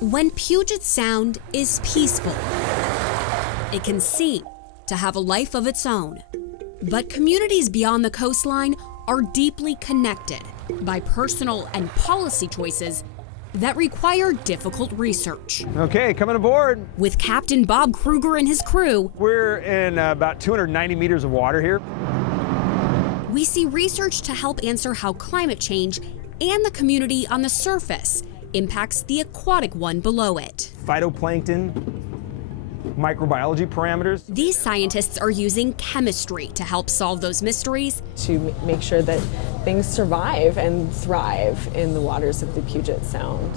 When Puget Sound is peaceful, it can seem to have a life of its own. But communities beyond the coastline are deeply connected by personal and policy choices that require difficult research. Okay, coming aboard. With Captain Bob Kruger and his crew, We're in about 290 meters of water here. we see research to help answer how climate change and the community on the surface impacts the aquatic one below it. Phytoplankton, microbiology parameters. These scientists are using chemistry to help solve those mysteries, to make sure that things survive and thrive in the waters of the Puget Sound.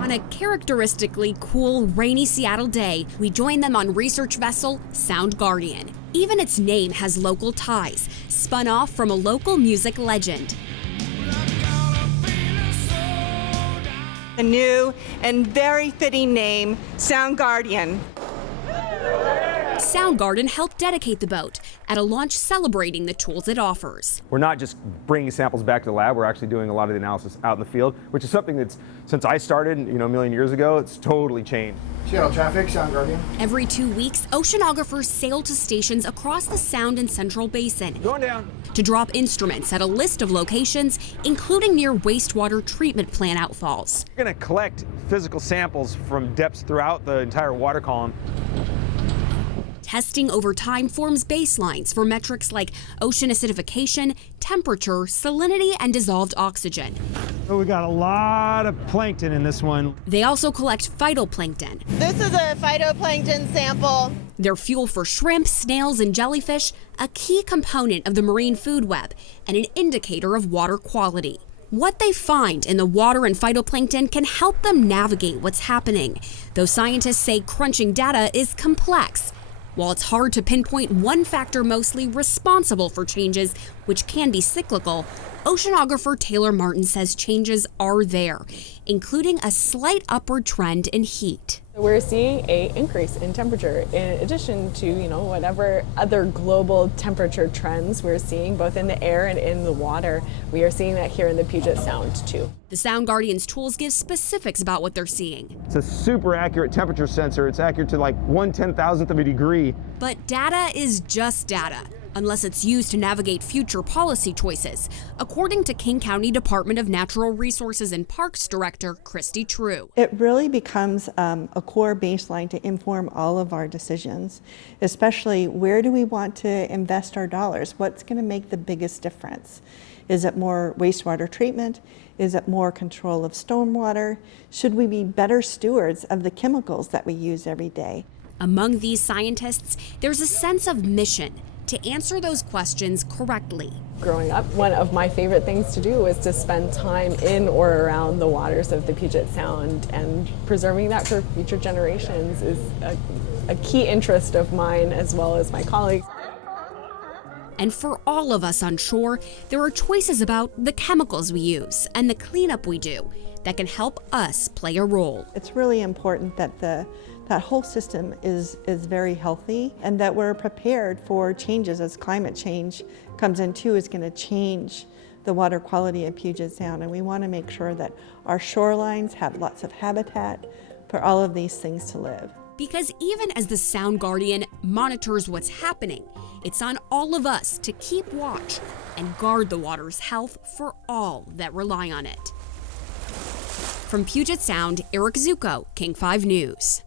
On a characteristically cool, rainy Seattle day, we join them on research vessel SoundGuardian. Even its name has local ties, spun off from a local music legend. A new and very fitting name, SoundGuardian. SoundGuardian helped dedicate the boat at a launch celebrating the tools it offers. We're not just bringing samples back to the lab, we're actually doing a lot of the analysis out in the field, which is something that's, since I started, a million years ago, it's totally changed. Seattle traffic, SoundGuardian. Every 2 weeks, oceanographers sail to stations across the Sound and Central Basin Going down. to drop instruments at a list of locations, including near wastewater treatment plant outfalls. We're gonna collect physical samples from depths throughout the entire water column. Testing over time forms baselines for metrics like ocean acidification, temperature, salinity, and dissolved oxygen. Oh, we got a lot of plankton in this one. They also collect phytoplankton. This is a phytoplankton sample. They're fuel for shrimp, snails, and jellyfish, a key component of the marine food web and an indicator of water quality. What they find in the water and phytoplankton can help them navigate what's happening, though scientists say crunching data is complex. While it's hard to pinpoint one factor mostly responsible for changes, which can be cyclical, oceanographer Taylor Martin says changes are there, including a slight upward trend in heat. We're seeing an increase in temperature in addition to, whatever other global temperature trends we're seeing both in the air and in the water. We are seeing that here in the Puget Sound too. The SoundGuardian's tools give specifics about what they're seeing. It's a super accurate temperature sensor. It's accurate to like 1/10,000th of a degree. But data is just data, unless it's used to navigate future policy choices, according to King County Department of Natural Resources and Parks Director Christy True. It really becomes a core baseline to inform all of our decisions, especially where do we want to invest our dollars? What's going to make the biggest difference? Is it more wastewater treatment? Is it more control of stormwater? Should we be better stewards of the chemicals that we use every day? Among these scientists, there's a sense of mission to answer those questions correctly. Growing up, one of my favorite things to do was to spend time in or around the waters of the Puget Sound, and preserving that for future generations is a key interest of mine as well as my colleagues. And for all of us on shore, there are choices about the chemicals we use and the cleanup we do that can help us play a role. It's really important that that whole system is very healthy and that we're prepared for changes as climate change comes in too, is going to change the water quality of Puget Sound, and we want to make sure that our shorelines have lots of habitat for all of these things to live. Because even as the SoundGuardian monitors what's happening, it's on all of us to keep watch and guard the water's health for all that rely on it. From Puget Sound, Eric Zucco, King 5 News.